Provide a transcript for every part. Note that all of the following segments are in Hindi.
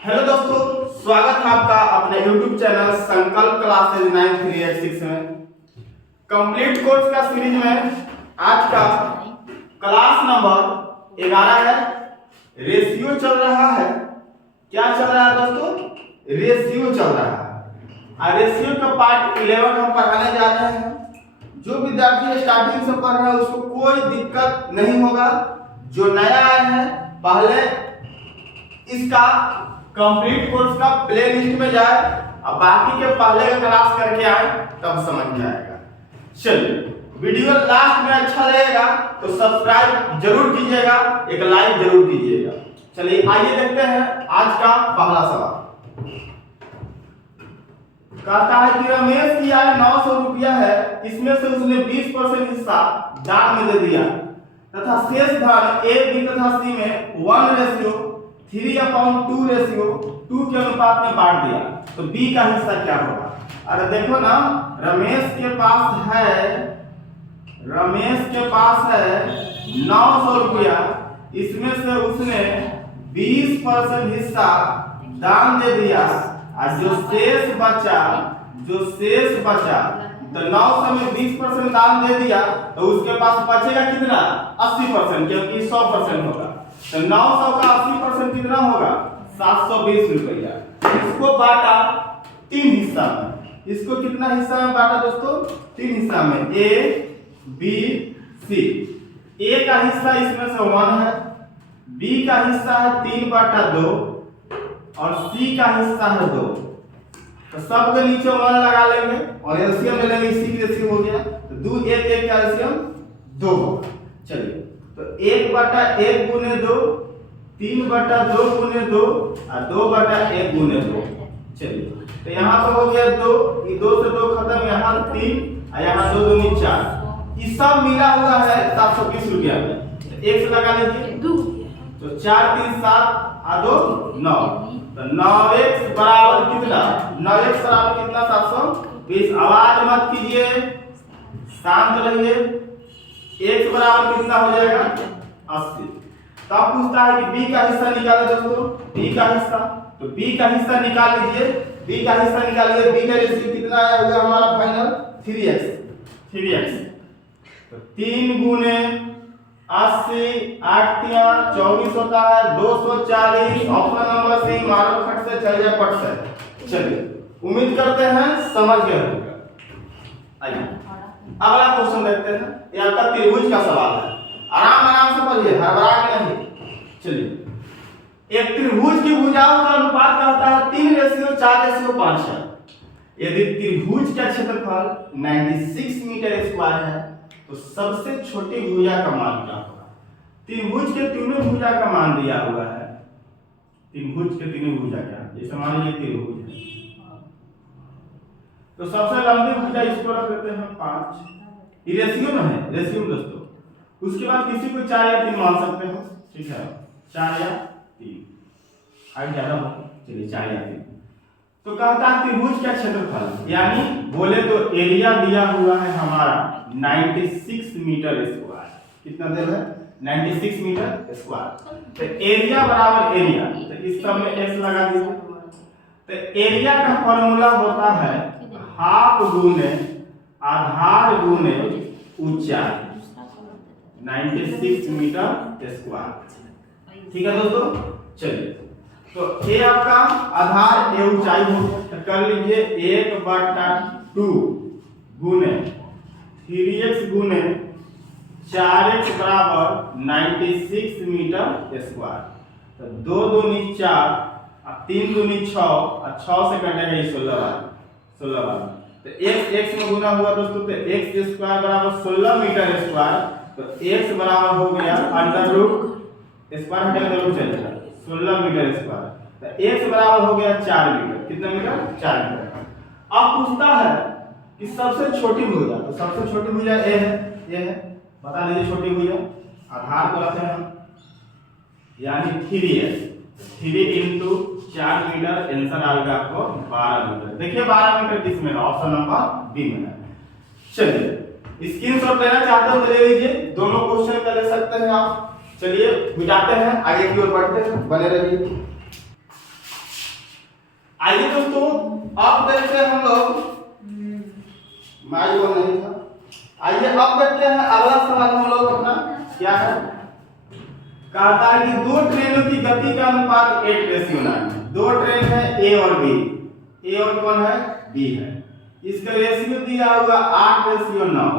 हेलो दोस्तों, स्वागत है आपका अपने YouTube चैनल संकल्प क्लासेज 9386 में। कंप्लीट कोर्स का सीरीज में आज का क्लास नंबर 11 है। रेशियो चल रहा है। क्या चल रहा है दोस्तों? रेशियो चल रहा है। और रेशियो का पार्ट 11 हम पढ़ाने जा रहे हैं। जो विद्यार्थी स्टार्टिंग से पढ़ रहा है उसको कोई दिक्कत नहीं होगा। जो नया आया है पहले इसका कंप्लीट कोर्स का प्ले लिस्ट में जाए और बाकी के पहले का क्लास करके आए तब समझ में आएगा। चलिए, वीडियो लास्ट में अच्छा लगेगा तो सब्सक्राइब जरूर कीजिएगा, एक लाइक जरूर कीजिएगा। चलिए आइए देखते हैं आज का पहला सवाल। कहता है कि रमेश की आय 900 रुपया है, इसमें से उसने 20% हिस्सा दान में दे दिया तथा शेष धन ए बी तथा सी में 1:3/2 के अनुपात में बांट दिया, तो बी का हिस्सा क्या होगा? अरे देखो ना, रमेश के पास है 900 रुपया, इसमें से उसने 20% हिस्सा दान दे दिया और जो शेष बचा तो 900 में 20% दान दे दिया तो उसके पास बचेगा कितना? 80%, क्योंकि 100% होगा। तो 900 का 80% कितना होगा? 720 रुपया। इसको बांटा 3 हिस्सा में। इसको कितना हिस्सा में बांटा दोस्तों? 3 हिस्सा में, ए बी सी। ए का हिस्सा इसमें से 1 है, बी का हिस्सा है 3/2 और सी का हिस्सा है 2। तो सबके नीचे 1 लगा लेंगे और एलसीएम ले लेंगे। इसी की रेशियो हो गया तो 2 1 1 का एलसीएम 2 होगा। चलिए, तो 1/1 गुने 2, 3/2 गुने 2 और 2/1 गुने 2। चलिए, तो यहाँ पे हो गया 2, ये 2 से 2 खत्म, यहाँ 3 और यहाँ 2 दूनी 4। ये सब मिला हुआ है 720 रुपया में। तो 1 से लगा लीजिए, तो 4 3 7 और 2 9। तो 9x बराबर कितना? 9x बराबर कितना? 720। आवाज मत कीजिए, शांत रहिए। x बराबर कितना हो जाएगा? 80। तब पूछता है कि b का हिस्सा निकालो दोस्तों। b का हिस्सा, तो b का हिस्सा निकाल लीजिए। b का हिस्सा निकालिए। b का रेशियो कितना आया हुआ हमारा फाइनल? 3x। तो 3 गुने 80 8 3 24 होता है, 240। ऑप्शन नंबर सी, मारो फट से चल जाए पट से। चलिए, उम्मीद करते हैं समझ गए होंगे। आइए अगला क्वेश्चन देखते हैं। ये आपका त्रिभुज का सवाल है। आराम से पढ़िए, हड़बड़ा के नहीं। चलिए, एक त्रिभुज की भुजाओं का अनुपात कहता है 3:4:5 है। यदि त्रिभुज का क्षेत्रफल 96 मीटर स्क्वायर है तो सबसे छोटी भुजा का मान क्या होगा? त्रिभुज के तीनों भुजा का मान दिया हुआ है। त्रिभुज के तीनों भुजा क्या? जैसे मान लीजिए त्रिभुज है, तो सबसे लंबी भुजा इसको रख देते हैं 5। ये रेशियो में है, रेशियो में दोस्तों। उसके बाद किसी को 4 या 3 मान सकते हो, ठीक है? 4 या 3, आगे ज्यादा हो। चलिए 4 या 3। तो कहता है त्रिभुज का क्षेत्रफल, यानी बोले तो एरिया दिया हुआ है हमारा 96 मीटर स्क्वायर। कितना दे रहा है? 96 मीटर स्क्वायर। तो एरिया बराबर एरिया, तो इस सब में s लगा दीजिए। तो एरिया का फॉर्मूला होता है हाफ गुने आधार गुने ऊंचाई, 96 मीटर स्क्वायर। ठीक है दोस्तों? चलिए, तो a आपका आधार, a ऊंचाई हो, तो कर लीजिए 1/2 गुने 3x गुने 4x बराबर 96 मीटर स्क्वायर। तो 2 दूनी 4 और 3 दूनी 6 और 6 से कटेगा ये 16 बार। तो x में गुना हुआ दोस्तों, तो x स्क्वायर बराबर 16 मीटर स्क्वायर। तो x बराबर हो गया अंडर रूट स्क्वायर हटेगा तो रूट चलेगा 16 मीटर स्क्वायर। तो x बराबर हो गया 4 मीटर। कितना मीटर? 4 मीटर। अब पूछता है कि सबसे छोटी भुजा, तो सबसे छोटी भुजा a है, ये है। बता दीजिए छोटी भुजा। आधार को रखते हैं हम, यानी 3x। 3 into 4 मीटर, आंसर आएगा आपको 12 मीटर। देखिए 12 मीटर किस में है? ऑप्शन नंबर बी में है। चलिए, स्क्रीनशॉट लेना चाहते हो तो ले लीजिए, दोनों क्वेश्चन कर ले सकते हैं आप। चलिए बुझाते हैं, आगे की ओर बढ़ते हैं, बने रहिए। आइए दोस्तों, अब देखते हैं हम लोग, माइक नहीं था। आइए अब देखते हैं अगला सवाल हम लोग अपना क्या है। कहता है कि दो ट्रेनों की गति का अनुपात 8:9 है। दो ट्रेन है ए और बी, ए और कौन है, बी है। इसका रेशियो दिया हुआ 8:9।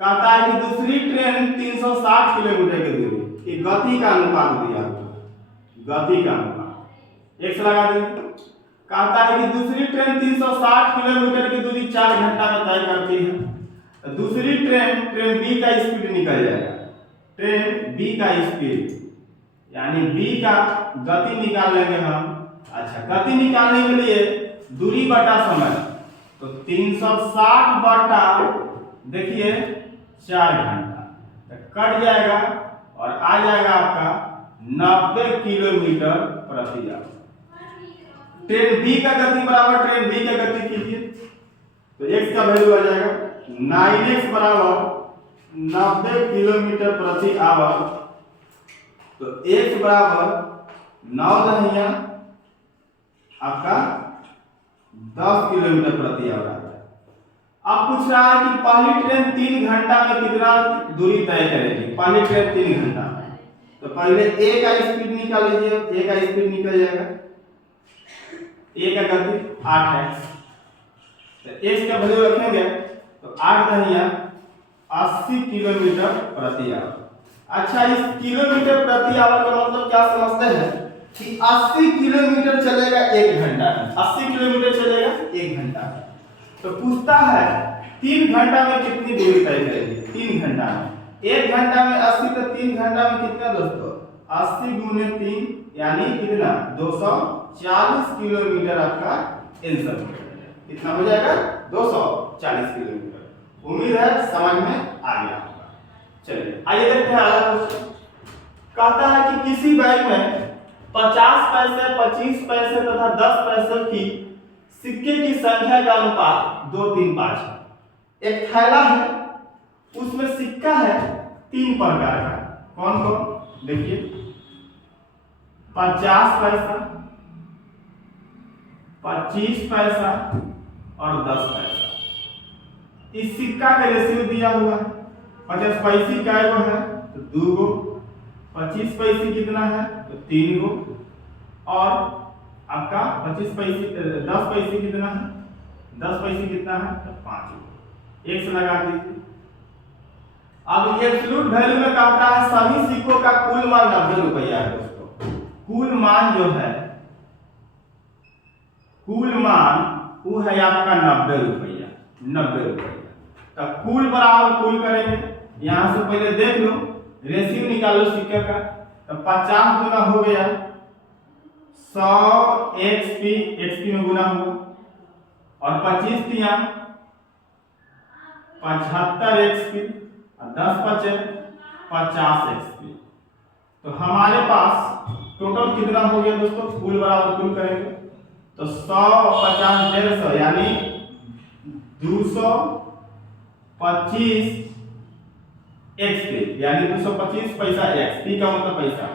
कहता है कि दूसरी ट्रेन 360 किलोमीटर की दूरी की गति का अनुपात दिया हुआ, गति का अनुपात एक से लगा देंगे। कहता है कि दूसरी ट्रेन 360 किलोमीटर की दूरी 4 घंटा में तय करती है। तो दूसरी ट्रेन बी का स्पीड निकल जाएगा, ट्रेन बी का स्पीड यानी बी का गति निकाल लेंगे हम। अच्छा, गति निकालने के लिए दूरी बटा समय, तो 360 बटा देखिए 4 घंटा, तो कट जाएगा और आ जाएगा आपका 90 किलोमीटर प्रति आवर। ट्रेन बी का गति बराबर ट्रेन बी का गति कीजिए, तो x का वैल्यू आ जाएगा 9x बराबर 90 किलोमीटर प्रति आवर। तो x बराबर 9 दहिया आपका 10 किलोमीटर प्रति आवर आता है। अब पूछ रहा है कि पहली ट्रेन 3 घंटा में कितना दूरी तय करेगी। पहली ट्रेन 3 घंटा में, तो पहले a का स्पीड निकाल लीजिए, a का स्पीड निकल जाएगा, a का गति 8 है, तो x का वैल्यू रखेंगे तो 8 दहिया 80 किलोमीटर प्रति आवर। अच्छा, इस किलोमीटर प्रति आवर का मतलब क्या समझते हैं कि 80 किलोमीटर चलेगा 1 घंटा में, 80 किलोमीटर चलेगा 1 घंटा में। तो पूछता है 3 घंटा में कितनी दूरी तय करेगी। 3 घंटा में 1 घंटा में 80, तो 3 घंटा में कितना दोस्तों, 80 गुने 3 यानी कितना 240 किलोमीटर आपका आंसर हो जाएगा। कितना हो जाएगा 240 किलोमीटर। उम्मीद है समझ में आ गया होगा। चलिए आइए देखते हैं अगला क्वेश्चन। कहता है कि किसी बैंक में 50 पैसे, 25 पैसे तथा 10 पैसे की सिक्के की संख्या का अनुपात 2:3:5 है। एक थैला है, उसमें सिक्का है 3 प्रकार का। कौन कौन देखिए, 50 पैसा, 25 पैसा और 10 पैसा। इस सिक्का का रेशियो दिया हुआ है। 50 पैसे का एगो है तो 2 गो, 25 पैसे कितना है तो 3 गो, और आपका 25 पैसे 10 पैसे कितना है, 10 पैसे कितना है तो 5 गो। एक से लगा दीजिए। अब एब्सोल्यूट वैल्यू में कहता है सभी सिक्कों का कुल मान 90 रुपया है दोस्तों। कुल मान जो है, कुल मान वो है आपका 90 रुपया, 90 रुपया। तो कुल बराबर कुल करेंगे, यहां से पहले देख लो, रेशियो निकालो सिक्के का। तो 50 गुना हो गया 100 एक्सपी में गुना हुआ, और 25 दिया 75 एक्सपी, 10 बचे 50 एक्सपी। तो हमारे पास टोटल कितना हो गया दोस्तों, कुल बराबर कुल करेंगे तो 100 50 150 यानी 225 एक्सपी यानी 225 पैसा एक्सपी का मतलब पैसा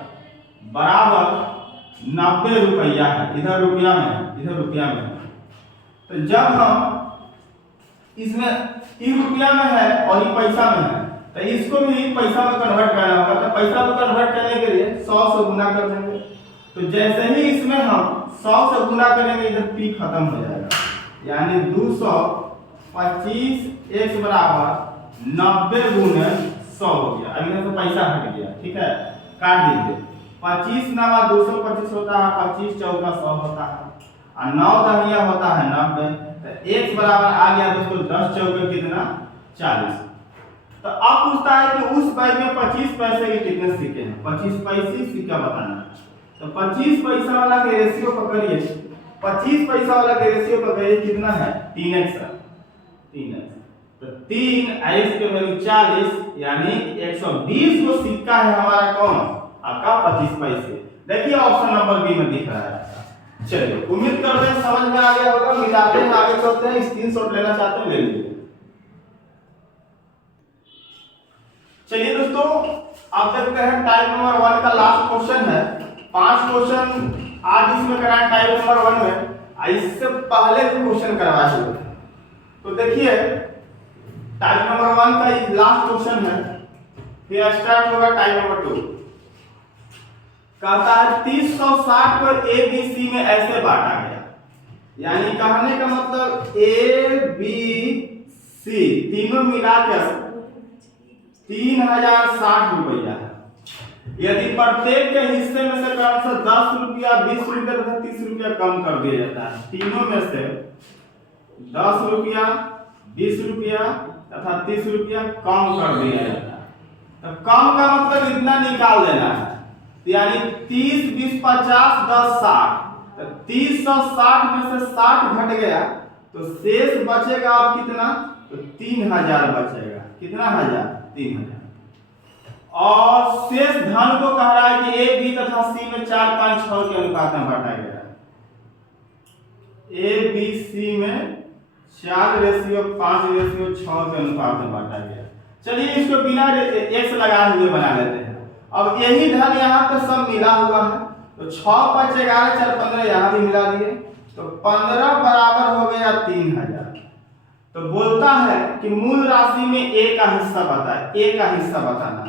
बराबर 90 रुपया है। इधर रुपया में, इधर रुपया में है। तो जब हम इसमें ये रुपया में है और ये पैसा में है, तो इसको भी पैसा में कन्वर्ट करना होगा। तो पैसा में कन्वर्ट करने के लिए 100 से गुना कर देंगे। तो जैसे ही इसमें हम 100 से गुना करेंगे, इधर पी खत्म हो जाएगा, यानी 225 x बराबर 90 गुने 100 हो गया। अब यहाँ से पैसा हट गया, ठीक है, काट दीजिए। 25 नवा 225 होता है, 25 चौका 100 होता है, और 9 दहिया होता है 90। तो x बराबर आ गया दोस्तों 10 चौके कितना 40। तो अब पूछता है कि उस बैग में 25 पैसे के कितने सिक्के हैं। 25 पैसे सिक्का बताना है। तो 25 पैसा वाला के रेशियो पकड़िए, 25 पैसा वाला के रेशियो पकड़िए कितना है 3x, 3x। तो 3 x के वैल्यू 40 यानी 120 को सिक्का है हमारा कौन, आपका 25 पैसे। देखिए ऑप्शन नंबर बी में दिख रहा है। चलिए उम्मीद करते हैं समझ में आ गया होगा। मिलाते हैं, आगे चलते हैं। स्क्रीनशॉट लेना चाहते हैं ले लीजिए। चलिए दोस्तों, अब देखते हैं टाइप नंबर 1 का लास्ट क्वेश्चन है। 5 क्वेश्चन आज इसमें कराएं टाइप नंबर 1 में। इससे पहले भी क्वेश्चन करवा चुके हैं। तो देखिए टाइप नंबर 1 का लास्ट क्वेश्चन है, फिर स्टार्ट होगा टाइप नंबर 2। कहता है 3060 को ए बी सी में ऐसे बांटा गया, यानी कहने का मतलब ए बी सी तीनों मिला के 3060 रुपया है। यदि प्रत्येक के हिस्से में से कौन सा 10 रुपया 20 रुपया तथा 30 रुपया कम कर दिया जाता है, तीनों में से 10 रुपया 20 रुपया तथा 30 रुपया कम कर दिया जाता है। तो कम का मतलब इतना निकाल देना है, यानी 30 20 50 10 60, तो 3060 में से 60 घट गया तो शेष बचेगा अब कितना, तो 3000 बचेगा। कितना हजार, 3000। और शेष धन को कह रहा है कि ए बी तथा सी में 4 5 6 के अनुपात में बांटा गया है। ए बी सी में 4:5:6 के अनुपात में बांटा गया। चलिए इसको बिना एक्स लगाए हुए बना लेते हैं। अब यही धन यहाँ पे सब मिला हुआ है, तो 6 5 11 4 15 यहाँ भी मिला दिए, तो 15 बराबर हो गया 3000। तो बोलता है कि मूल राशि में ए का हिस्सा बताए, ए का हिस्सा बताना है।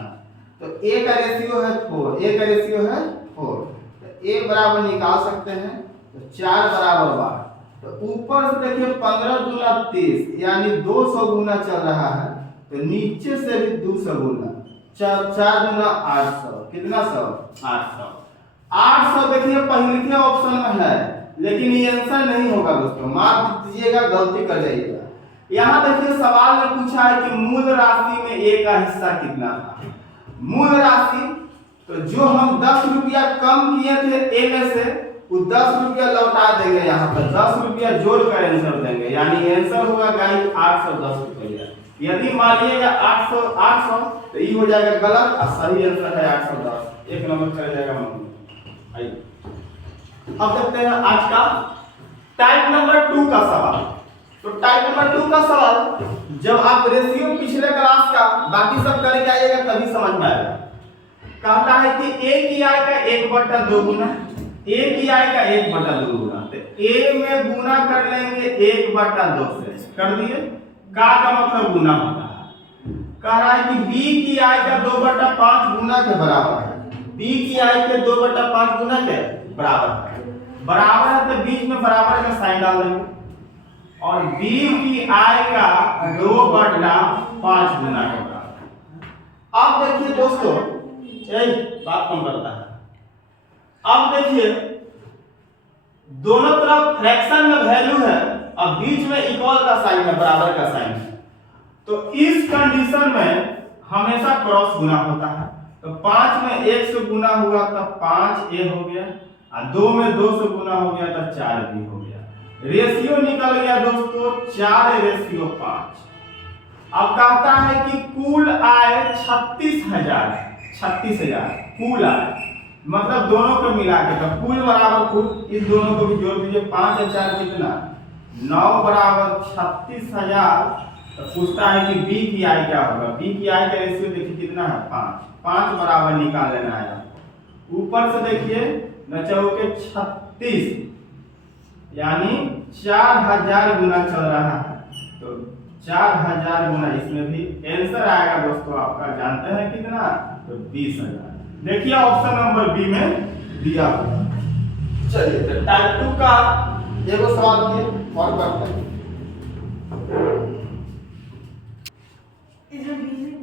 तो ए का रेशियो है 4, ए का रेशियो है 4, तो ए बराबर निकाल सकते हैं, तो 4 बराबर 12। तो ऊपर से देखिए 15 दूना 30, यानी 200 गुना चल रहा है, तो नीचे से भी 200 गुना, 4 दूना 800, कितना 100, 800। 800 देखिए पहले के ऑप्शन में है, लेकिन ये आंसर नहीं होगा दोस्तों, मार दीजिएगा, गलती कर जाइएगा। यहाँ देखिए सवाल में पूछा है कि मूल राशि में ए का हिस्सा कितना था। मूल राशि तो जो हम 10 रुपया कम किए थे ए में से, वो 10 रुपया लौटा देंगे, यहाँ पर 10 रुपया जोड़ कर आंसर देंगे, यानी आंसर होगा गाइस 810 रुपया। यदि मान लीजिएगा 800 तो ये हो जाएगा गलत, और सही आंसर है 810, 1 नंबर चल जाएगा। आइए अब देखते हैं आज का टाइप नंबर 2 का सवाल। तो टाइप नंबर 2 का सवाल जब आप रेशियो पिछले क्लास का बाकी सब करके आइएगा तभी समझ में आएगा। कहता है कि ए की आय का 1/2 गुना, ए की आय का 1/2 गुना, तो ए में गुना कर लेंगे 1/2 से, कर दिए, का मतलब गुना होता है। कह रहा है कि बी की आय का 2/5 गुना के बराबर है, बी की आय के 2/5 गुना के बराबर है। बराबर है तो बीच में बराबर का साइन डाल देंगे, और बी की आय का 2/5 गुना के बराबर। अब देखिए दोस्तों यही बात कौन करता है। अब देखिए दोनों तरफ फ्रैक्शन में वैल्यू है, अब बीच में इक्वल का साइन है, बराबर का साइन है, तो इस कंडीशन में हमेशा क्रॉस गुना होता है। तो 5 में 1 से गुना हुआ तो 5a हो गया, और 2 में 2 से गुना हो गया तो 4b हो गया। रेशियो निकल गया दोस्तों 4:5। अब कहता है कि कुल आय 36,000 है, 36,000 कुल आय, मतलब दोनों को मिला के, तो कुल बराबर कुल, इस दोनों को भी जोड़ दीजिए, 5 और 4 कितना, 9 बराबर 36,000। तो पूछता है कि बी की आय क्या होगा। बी की आय का रेशियो देखिए कितना है, 5 बराबर निकाल लेना है। ऊपर से देखिए न चौके 36, यानी 4000 गुना चल रहा है, तो 4000 गुना, इसमें भी आंसर आएगा दोस्तों आपका, जानते हैं कितना, तो 20,000। देखिए ऑप्शन नंबर बी में दिया हुआ। चलिए तो टाइप 2 का एक सवाल किए और करते हैं।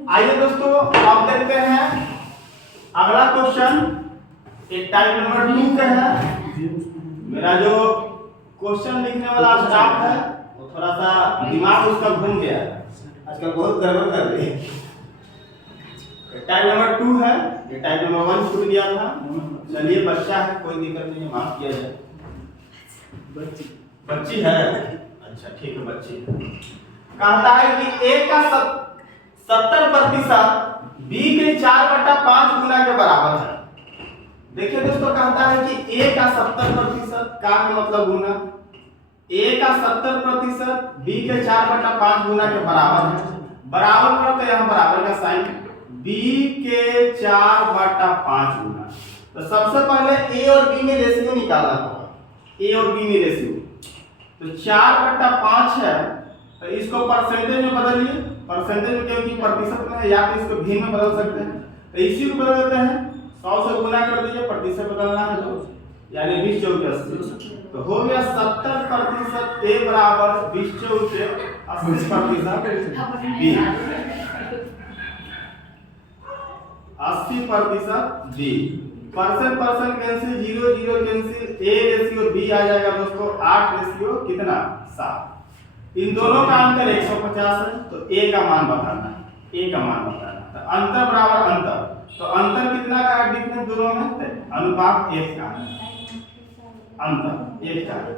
आइए दोस्तों अब देखते हैं अगला क्वेश्चन, एक टाइप नंबर 2 का है। मेरा जो क्वेश्चन लिखने वाला स्टाफ है वो थोड़ा सा दिमाग उसका घूम गया, आजकल बहुत गड़बड़ कर रही है। टाइप नंबर 2 है, ये टाइप नंबर 1 छूट गया था। चलिए बच्चा है, कोई दिक्कत नहीं है, माफ किया जाए। बच्ची है, अच्छा ठीक है, बच्ची है। कहता है कि ए का 70% बी के 4/5 गुना के बराबर है। देखिए दोस्तों कहता है कि ए का 70% का मतलब गुना, ए का 70% बी के 4/5 गुना के बराबर है। बराबर करते हैं यहाँ बराबर का साइन, बी के 4/5 गुना। तो सबसे पहले ए और बी में रेशियो निकालना होगा, ए और बी में रेशियो। तो 4/5 है, तो इसको परसेंटेज में बदलिए। परसेंटेज में क्योंकि प्रतिशत में है, या तो इसको भिन्न में बदल सकते हैं, तो इसी को बदल देते हैं। 100 से गुना कर दीजिए, प्रतिशत बदलना है तो, यानी 20 चौके 80, तो हो गया 70% ए बराबर 20 चौके 80% B. 80% B. Percent cancel, 0 0 cancel, A ratio B आ जाएगा दोस्तों 8 रेशियो कितना 7। इन दोनों का अंतर 150 है, तो ए का मान बताना है, ए का मान बताना है। तो अंतर बराबर अंतर, तो अंतर कितना का है डिफरेंस दोनों में, अनुपात 1 का है, अंतर 1 का है।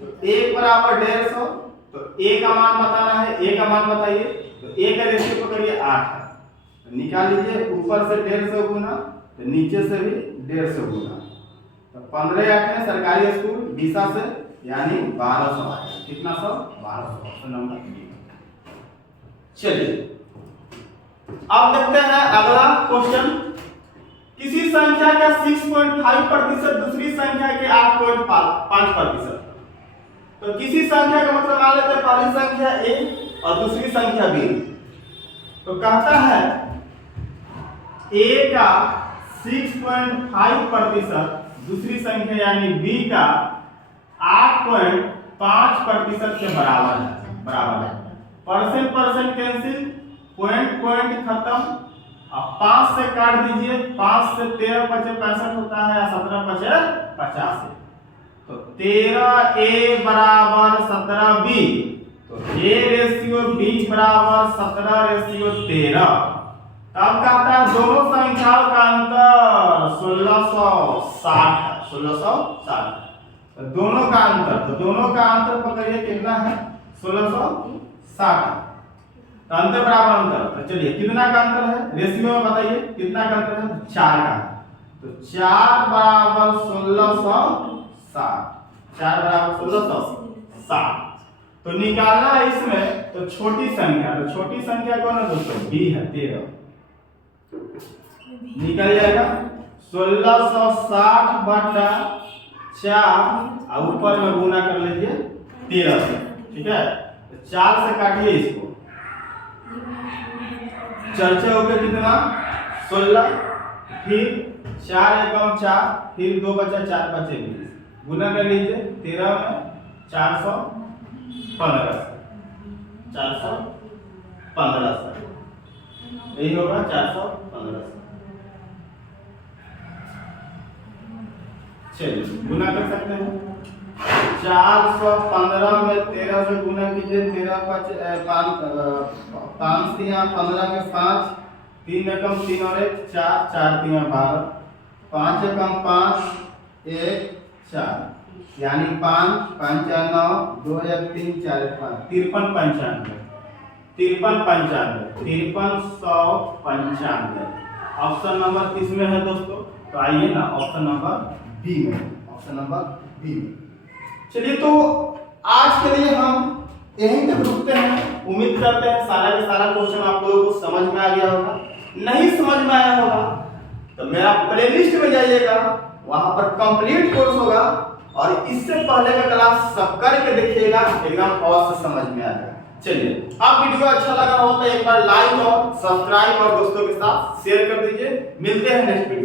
तो 1 बराबर 150, तो ए का मान बताना है, ए का मान बताइए। तो ए का रेशियो पकड़िए 8 है, तो निकाल लीजिए, ऊपर से 150 गुना, तो नीचे से भी 150 गुना, तो 15 8 सरकारी स्कूल 20 से यानी 1200 आएगा। कितना 100? 1200 ऑप्शन नंबर बी। चलिए अब देखते हैं अगला क्वेश्चन। किसी संख्या का 6.5% दूसरी संख्या के 8.5%। तो किसी संख्या का मतलब मान लेते हैं पहली संख्या a और दूसरी संख्या b। तो कहता है a का 6.5% दूसरी संख्या यानी b का 8.5% के बराबर है। परसेंट कैंसिल, पॉइंट खत्म, अब 5 से काट दीजिए, 5 से 13 5 65 होता है, 17 5 85, तो 13 a बराबर 17 b, तो a रेशियो b बराबर 17 रेशियो 13। तब कहता है दोनों संख्याओं का अंतर 1660 है, 1660। तो दोनों का अंतर पकड़िए कितना है 1660। तो अंतर बराबर अंतर, तो चलिए कितना का अंतर है रेशियो में बताइए, कितना का अंतर है 4 का। तो 4 बराबर 1660, 4 बराबर 1660। तो निकालना है इसमें तो छोटी संख्या, तो छोटी संख्या कौन है दोस्तों b है 13, निकल जाएगा 1660 बटा 4 और ऊपर में गुना कर लीजिए 13 से, ठीक है। तो 4 से काटिए इसको, 4 हो गया कितना 16, फिर 4 एकम 4, फिर 2 बचा 4 बचे 20, गुना कर लीजिए 13 में 415 से, यही होगा 415 से। चलिए गुना कर सकते हैं, 415 में 13 से गुना कीजिए, 13 5 3 15 के 5, 3 एकम 3 और 1 4, 4 3 12, 5 एकम 5 1 4, यानी 5 5 4 9, 2 1 3 4 5, 53 95, 5395। ऑप्शन नंबर किसमें है दोस्तों? तो आइए ना ऑप्शन नंबर बी में, ऑप्शन नंबर बी में। चलिए तो आज के लिए हम यहीं तक रुकते हैं। उम्मीद करते हैं सारा का सारा क्वेश्चन आप लोगों को समझ में आ गया होगा। नहीं समझ में आया होगा तो मेरा प्लेलिस्ट में जाइएगा, वहां पर कंप्लीट कोर्स होगा और इससे पहले का क्लास सब करके देखिएगा, एकदम अवश्य समझ में आ जाएगा। चलिए आप वीडियो अच्छा लगा हो तो एक बार लाइक और सब्सक्राइब और दोस्तों के साथ शेयर कर दीजिए। मिलते हैं नेक्स्ट वीडियो।